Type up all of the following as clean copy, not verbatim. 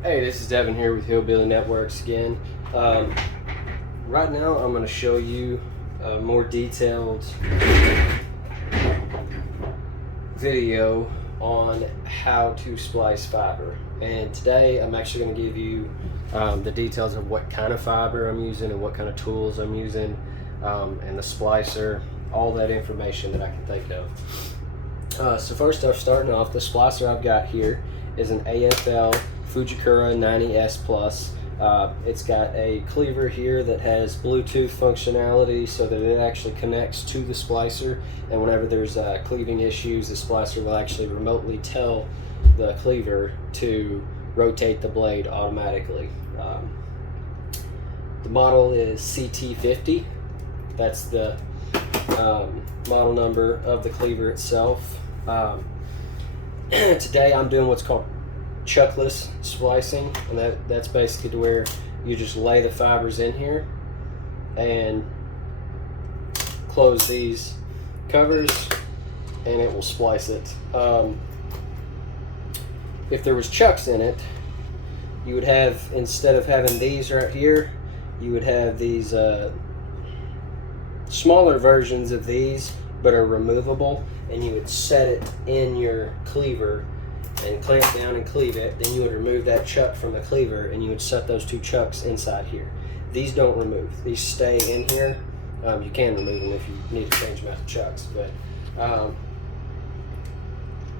Hey, this is Devin here with Hillbilly Networks again. Right now I'm going to show you a more detailed video on how to splice fiber. And today I'm actually going to give you the details of what kind of fiber I'm using and what kind of tools I'm using, and the splicer, all that information that I can think of. So first off, starting off, the splicer I've got here is an AFL Fujikura 90S Plus. It's got a cleaver here that has Bluetooth functionality so that it actually connects to the splicer, and whenever there's cleaving issues, the splicer will actually remotely tell the cleaver to rotate the blade automatically. The model is CT50. That's the model number of the cleaver itself. Today I'm doing what's called chuckless splicing, and that's basically to where you just lay the fibers in here and close these covers and it will splice it. If there was chucks in it, you would have, instead of having these right here, you would have these smaller versions of these but are removable, and you would set it in your cleaver and clamp down and cleave it. Then you would remove that chuck from the cleaver and you would set those two chucks inside here. These don't remove, these stay in here. You can remove them if you need to change them out the chucks, but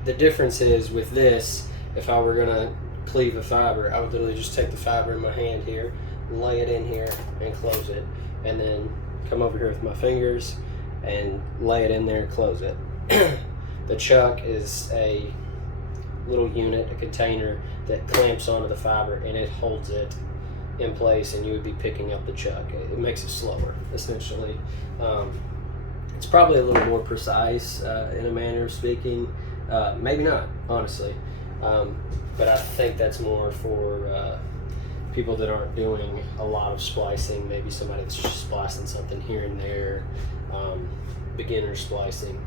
the difference is with this, if I were gonna cleave a fiber, I would literally just take the fiber in my hand here, lay it in here and close it, and then come over here with my fingers and lay it in there and close it. The chuck is a little unit, a container that clamps onto the fiber and it holds it in place, and you would be picking up the chuck. It makes it slower, essentially. It's probably a little more precise in a manner of speaking. Maybe not, honestly. But I think that's more for people that aren't doing a lot of splicing, maybe somebody that's just splicing something here and there, beginner splicing.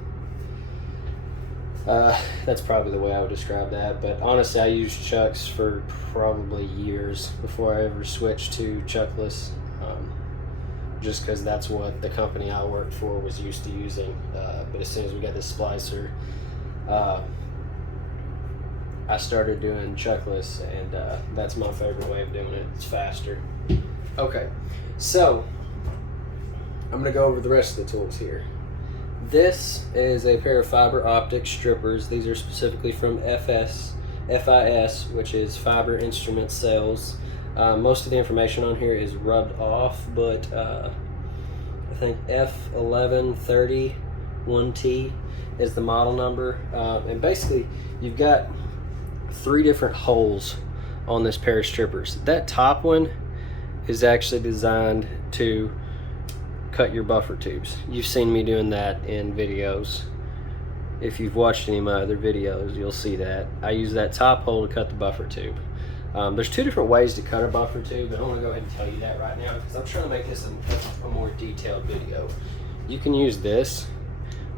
That's probably the way I would describe that, but honestly I used chucks for probably years before I ever switched to chuckless, just because that's what the company I worked for was used to using. But as soon as we got this splicer, I started doing chuckless, and that's my favorite way of doing it. It's faster. Okay, so I'm going to go over the rest of the tools here. This is a pair of fiber optic strippers. These are specifically from FIS, which is Fiber Instrument Sales. Most of the information on here is rubbed off, but I think F11301T is the model number. And basically, you've got 3 different holes on this pair of strippers. That top one is actually designed to cut your buffer tubes. You've seen me doing that in videos. If you've watched any of my other videos, you'll see that. I use that top hole to cut the buffer tube. There's 2 different ways to cut a buffer tube, and I want to go ahead and tell you that right now because I'm trying to make this a more detailed video. You can use this,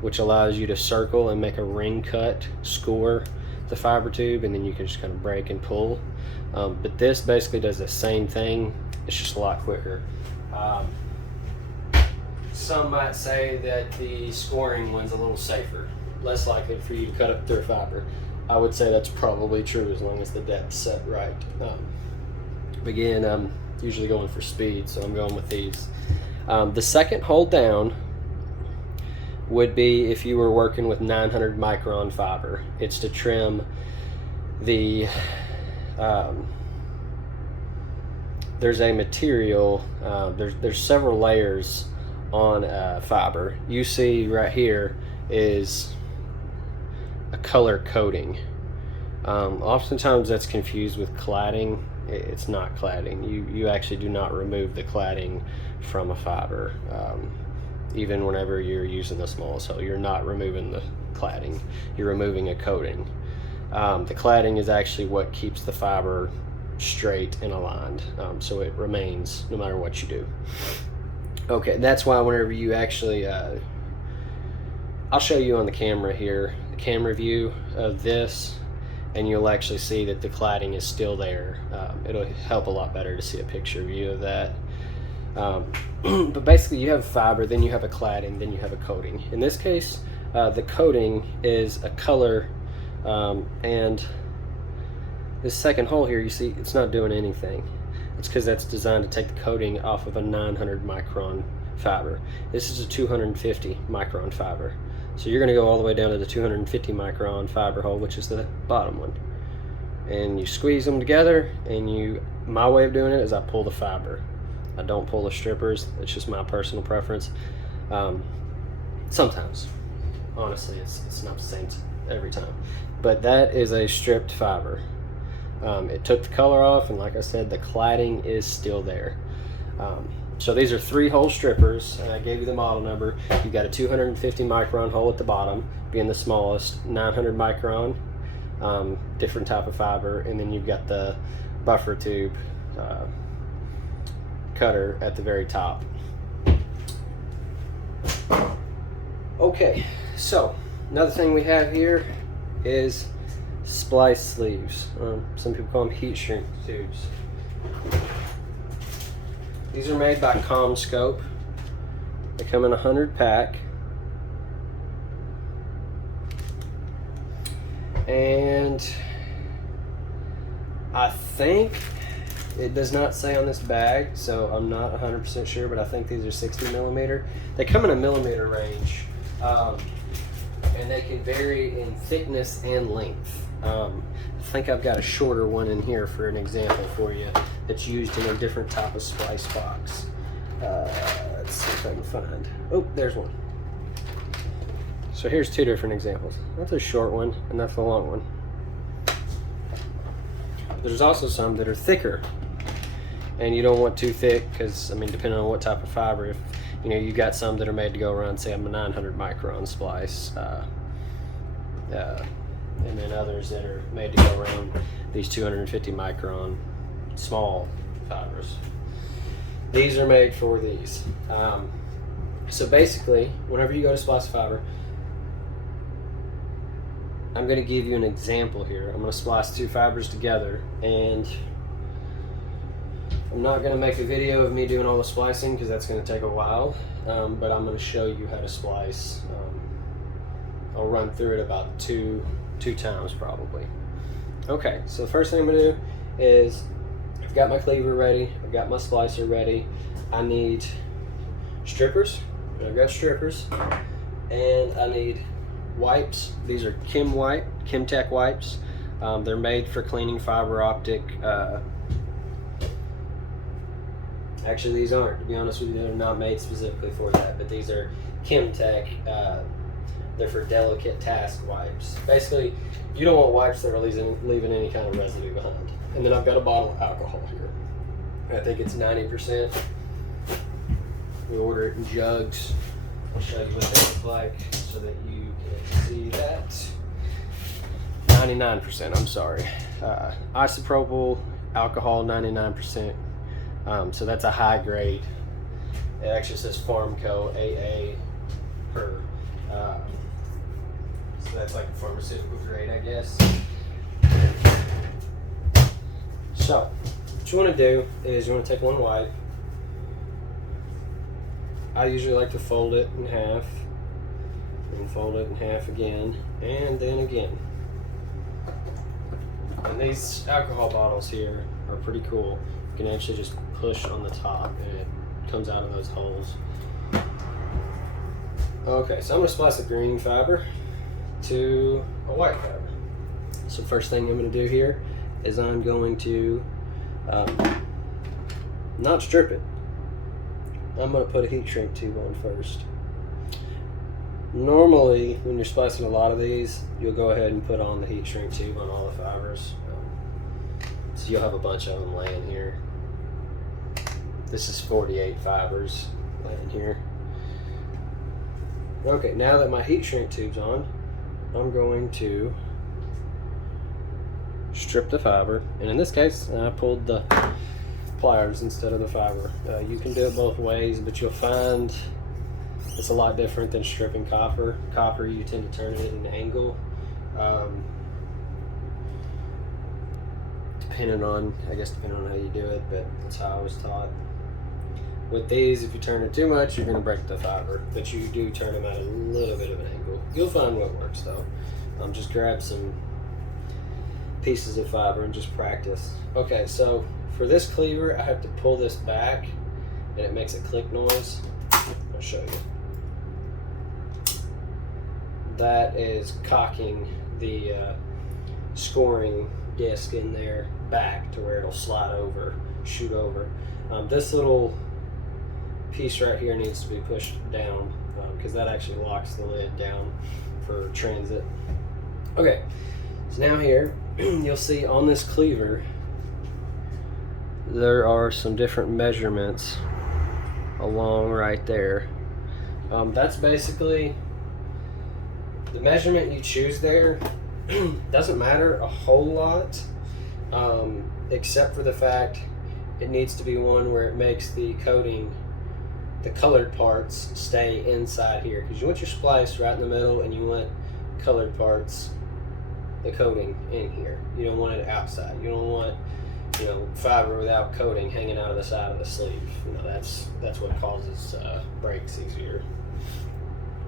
which allows you to circle and make a ring cut, score the fiber tube, and then you can just kind of break and pull. But this basically does the same thing, it's just a lot quicker. Some might say that the scoring one's a little safer, less likely for you to cut up through fiber. I would say that's probably true as long as the depth's set right. Again, I'm usually going for speed, so I'm going with these. The second hole down would be if you were working with 900 micron fiber. It's to trim the there's a material, there's several layers on fiber. You see right here is a color coating. Oftentimes that's confused with cladding. It's not cladding. You actually do not remove the cladding from a fiber. Even whenever you're using the smallest hole, you're not removing the cladding, you're removing a coating. The cladding is actually what keeps the fiber straight and aligned, so it remains no matter what you do. Okay, that's why whenever you actually, I'll show you on the camera here, the camera view of this, and you'll actually see that the cladding is still there. It'll help a lot better to see a picture view of that. But basically you have fiber, then you have a cladding, then you have a coating. In this case, the coating is a color, and this second hole here, you see it's not doing anything. It's because that's designed to take the coating off of a 900 micron fiber. This is a 250 micron fiber. So you're going to go all the way down to the 250 micron fiber hole, which is the bottom one. And you squeeze them together, and my way of doing it is I pull the fiber. I don't pull the strippers. It's just my personal preference. Sometimes, honestly, it's not the same every time. But that is a stripped fiber. It took the color off, and like I said, the cladding is still there. So these are 3-hole strippers, and I gave you the model number. You've got a 250 micron hole at the bottom, being the smallest, 900 micron, different type of fiber, and then you've got the buffer tube cutter at the very top. Okay, so another thing we have here is splice sleeves. Some people call them heat shrink tubes. These are made by CommScope. They come in a 100 pack. And I think it does not say on this bag, so I'm not 100% sure, but I think these are 60 millimeter. They come in a millimeter range, and they can vary in thickness and length. I think I've got a shorter one in here for an example for you that's used in a different type of splice box. Let's see if I can find. Oh, there's one. So here's 2 different examples. That's a short one, and that's a long one. There's also some that are thicker, and you don't want too thick because, I mean, depending on what type of fiber, if you got some that are made to go around, say, a 900 micron splice, and then others that are made to go around these 250 micron small fibers. These are made for these. So basically, whenever you go to splice fiber, I'm going to give you an example here. I'm going to splice 2 fibers together, and I'm not going to make a video of me doing all the splicing because that's going to take a while, but I'm going to show you how to splice. I'll run through it about two times probably. Okay, so the first thing I'm going to do is I've got my cleaver ready, I've got my splicer ready. I need strippers, and I've got strippers, and I need wipes. These are Kimtech wipes. They're made for cleaning fiber optic. Actually, these aren't, to be honest with you. They're not made specifically for that, but these are Kimtech. They're for delicate task wipes. Basically, you don't want wipes that are leaving any kind of residue behind. And then I've got a bottle of alcohol here. I think it's 90%. We order it in jugs. I'll show you what they look like so that you can see that. 99%, I'm sorry. Isopropyl alcohol, 99%. So that's a high grade. It actually says Farmco AA per. So that's like a pharmaceutical grade, I guess. So what you want to do is you want to take one wipe. I usually like to fold it in half, and fold it in half again, and then again. And these alcohol bottles here are pretty cool. You can actually just push on the top and it comes out of those holes. Okay, so I'm going to splice a green fiber to a white fiber. So first thing I'm going to do here is I'm going to not strip it. I'm going to put a heat shrink tube on first. Normally, when you're splicing a lot of these, you'll go ahead and put on the heat shrink tube on all the fibers. So you'll have a bunch of them laying here. This is 48 fibers laying here. Okay, now that my heat shrink tube's on, I'm going to strip the fiber. And in this case, I pulled the pliers instead of the fiber. You can do it both ways, but you'll find it's a lot different than stripping copper. Copper, you tend to turn it at an angle. depending on how you do it, but that's how I was taught. With these, if you turn it too much, you're going to break the fiber, but you do turn them at a little bit of an angle. You'll find what works though. Just grab some pieces of fiber and just practice. Okay, so for this cleaver, I have to pull this back and it makes a click noise. I'll show you. That is cocking the scoring disc in there back to where it'll slide over, shoot over. This little piece right here needs to be pushed down because that actually locks the lid down for transit. Okay, so now here you'll see on this cleaver there are some different measurements along right there. That's basically the measurement you choose there. Doesn't matter a whole lot, except for the fact it needs to be one where it makes the coating, the colored parts, stay inside here, because you want your splice right in the middle and you want colored parts, the coating, in here. You don't want it outside. You don't want, you know, fiber without coating hanging out of the side of the sleeve. You know, that's what causes breaks easier.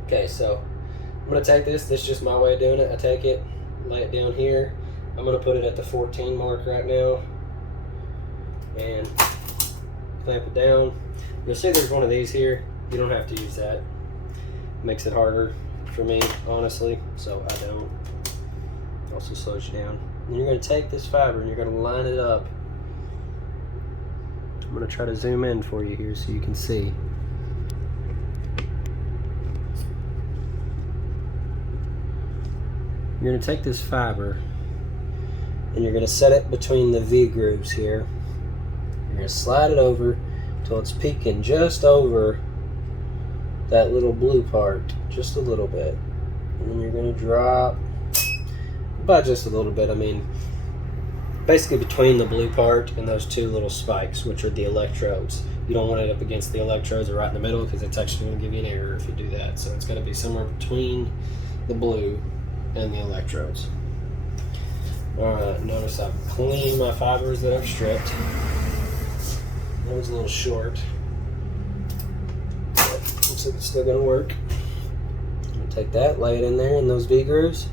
Okay, so I'm gonna take this. This is just my way of doing it. I take it, lay it down here. I'm gonna put it at the 14 mark right now and clamp it down. You'll see there's one of these here. You don't have to use that. It makes it harder for me, honestly, so I don't. It also slows you down. And you're gonna take this fiber and you're gonna line it up. I'm gonna try to zoom in for you here so you can see. You're gonna take this fiber and you're gonna set it between the V grooves here. You're gonna slide it over until it's peeking just over that little blue part, just a little bit. And then you're gonna drop by just a little bit. I mean, basically between the blue part and those two little spikes, which are the electrodes. You don't want it up against the electrodes or right in the middle, because it's actually gonna give you an error if you do that. So it's gonna be somewhere between the blue and the electrodes. Alright, notice I've cleaned my fibers that I've stripped. That was a little short, but looks like it's still gonna work. I'm gonna take that, lay it in there in those V grooves,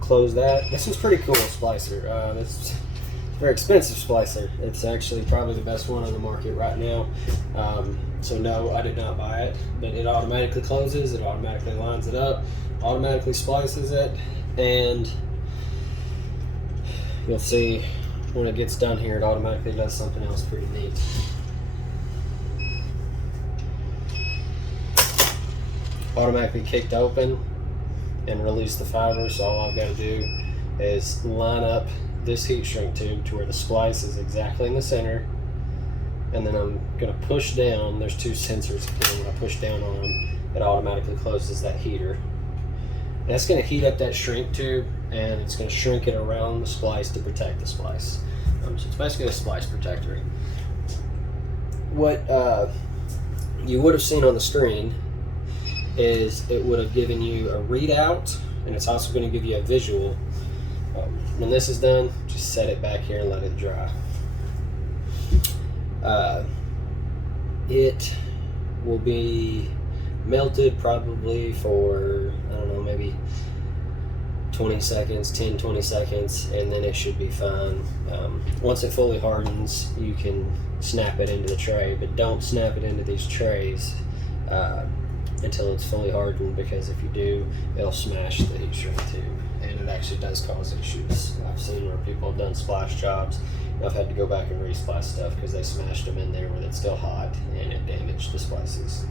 close that. This one's pretty cool, Splicer. This is a very expensive Splicer. It's actually probably the best one on the market right now. So no, I did not buy it, but it automatically closes, it automatically lines it up, automatically splices it, and you'll see when it gets done here, it automatically does something else pretty neat. Automatically kicked open and release the fiber, so all I've got to do is line up this heat shrink tube to where the splice is exactly in the center, and then I'm going to push down. There's two sensors here. When I push down on them, it automatically closes that heater. And that's going to heat up that shrink tube, and it's going to shrink it around the splice to protect the splice. So it's basically a splice protector. What you would have seen on the screen is it would have given you a readout, and it's also going to give you a visual. When this is done, just set it back here and let it dry. It will be melted probably for, I don't know, maybe 20 seconds, 10-20 seconds, and then it should be fine. Once it fully hardens, you can snap it into the tray, but don't snap it into these trays until it's fully hardened, because if you do, it'll smash the heat shrink tube, and it actually does cause issues. I've seen where people have done splash jobs. I've had to go back and re-splice stuff because they smashed them in there when it's still hot, and it damaged the splices.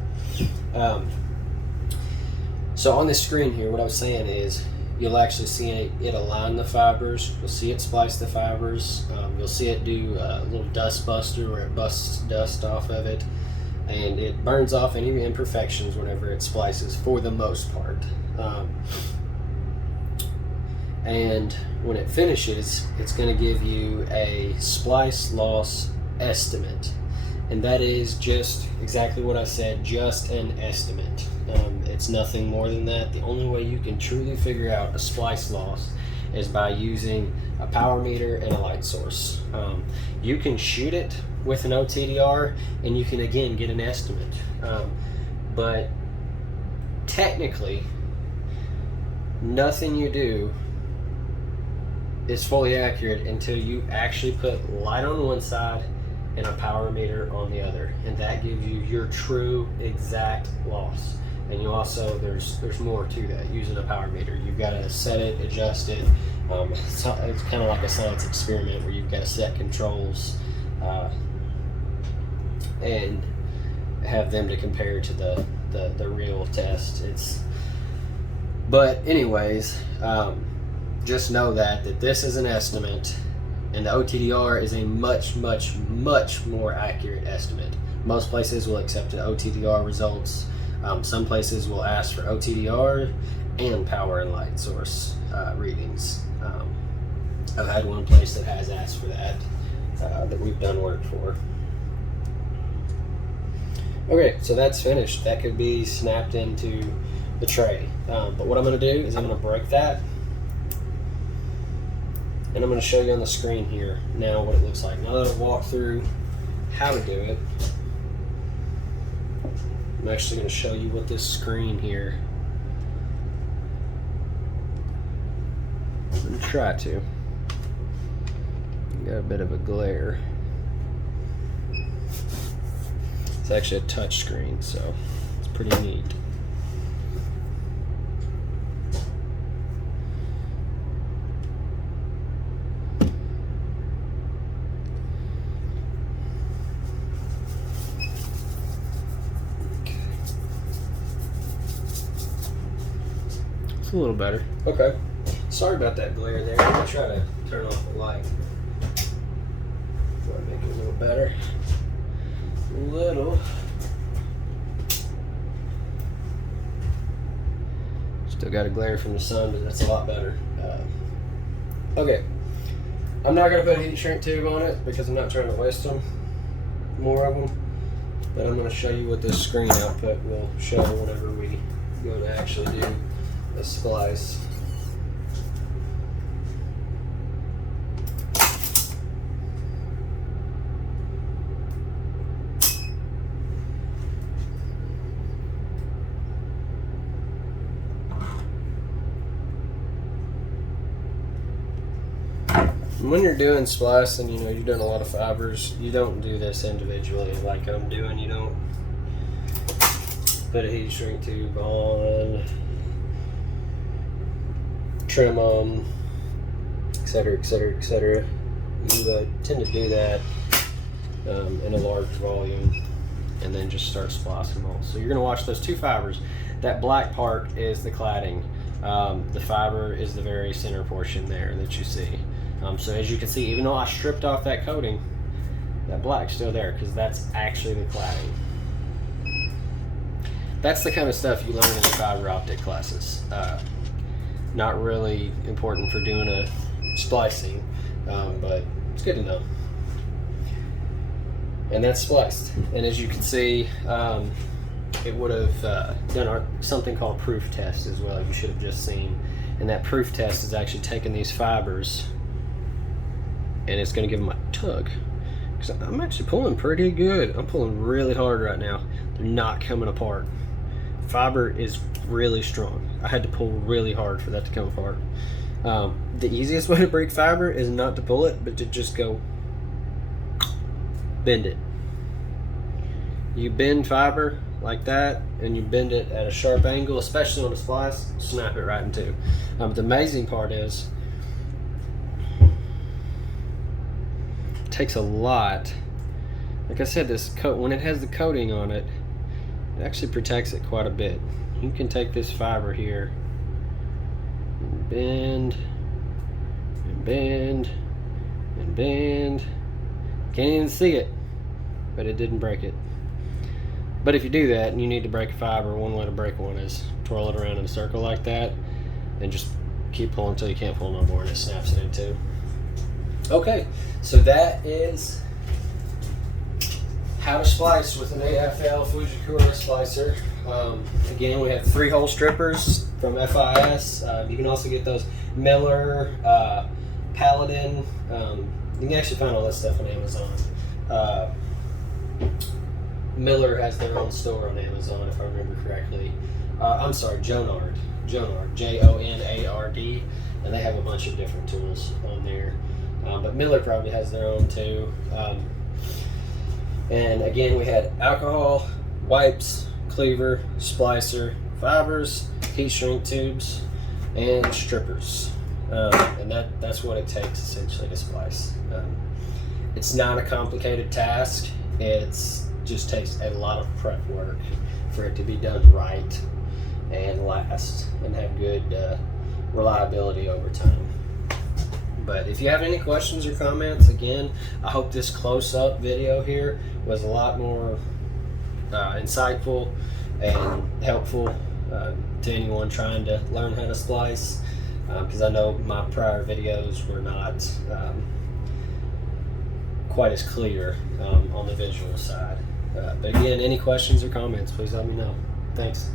So on this screen here, what I was saying is you'll actually see it align the fibers. You'll see it splice the fibers. You'll see it do a little dust buster where it busts dust off of it, and it burns off any imperfections whenever it splices, for the most part. And when it finishes, it's going to give you a splice loss estimate, and that is just exactly what I said, just an estimate. It's nothing more than that. The only way you can truly figure out a splice loss is by using a power meter and a light source. You can shoot it with an OTDR, and you can again get an estimate, but technically nothing you do is fully accurate until you actually put light on one side and a power meter on the other, and that gives you your true exact loss. And you also, there's more to that using a power meter. You've got to set it, adjust it. It's kind of like a science experiment where you've got to set controls and have them to compare to the real test. But anyways, just know that this is an estimate, and the OTDR is a much more accurate estimate. Most places will accept the OTDR results. Some places will ask for OTDR and power and light source readings. I've had one place that has asked for that we've done work for. Okay, so that's finished. That could be snapped into the tray. But what I'm going to do is I'm going to break that, and I'm going to show you on the screen here now what it looks like. Now that I've walked through how to do it, I'm actually going to show you what this screen here. I'm going to try to. Got a bit of a glare. It's actually a touch screen, so it's pretty neat. It's a little better. Okay. Sorry about that glare there. I'm going to try to turn off the light. Try to make it a little better. A little. Still got a glare from the sun, but that's a lot better. Okay. I'm not going to put a heat shrink tube on it because I'm not trying to waste them. More of them. But I'm going to show you what this screen output will show whenever we go to actually do a splice. When you're doing splicing, you're doing a lot of fibers, you don't do this individually like I'm doing. You don't put a heat shrink tube on, trim them, etc., etc., etc. You tend to do that in a large volume and then just start splicing them. So you're going to watch those two fibers. That black part is the cladding. The fiber is the very center portion there that you see. So as you can see, even though I stripped off that coating, that black's still there because that's actually the cladding. That's the kind of stuff you learn in the fiber optic classes. Not really important for doing a splicing, but it's good to know. And that's spliced. And as you can see, it would have done something called a proof test as well. You should have just seen. And that proof test is actually taking these fibers and it's going to give them a tug. Because I'm actually pulling pretty good. I'm pulling really hard right now. They're not coming apart. Fiber is really strong. I had to pull really hard for that to come apart. The easiest way to break fiber is not to pull it, but to just go bend it. You bend fiber like that, and you bend it at a sharp angle, especially on a splice, snap it right in two. The amazing part is, it takes a lot. Like I said, this coat, when it has the coating on it, it actually protects it quite a bit. You can take this fiber here and bend and bend and bend. Can't even see it, but it didn't break it. But if you do that and you need to break a fiber, one way to break one is twirl it around in a circle like that and just keep pulling until you can't pull no more and it snaps it in two. Okay, so that is how to splice with an AFL Fujikura splicer. Again, we have 3-hole strippers, from FIS. You can also get those Miller, Paladin. You can actually find all that stuff on Amazon. Miller has their own store on Amazon, if I remember correctly. I'm sorry, Jonard, Jonard, and they have a bunch of different tools on there. But Miller probably has their own too. And again, we had alcohol, wipes, cleaver, splicer, fibers, heat shrink tubes, and strippers. And that's what it takes essentially to splice. It's not a complicated task. It's just takes a lot of prep work for it to be done right and last and have good reliability over time. But if you have any questions or comments, again, I hope this close-up video here was a lot more insightful and helpful to anyone trying to learn how to splice, because I know my prior videos were not quite as clear on the visual side. But again, any questions or comments, please let me know. Thanks.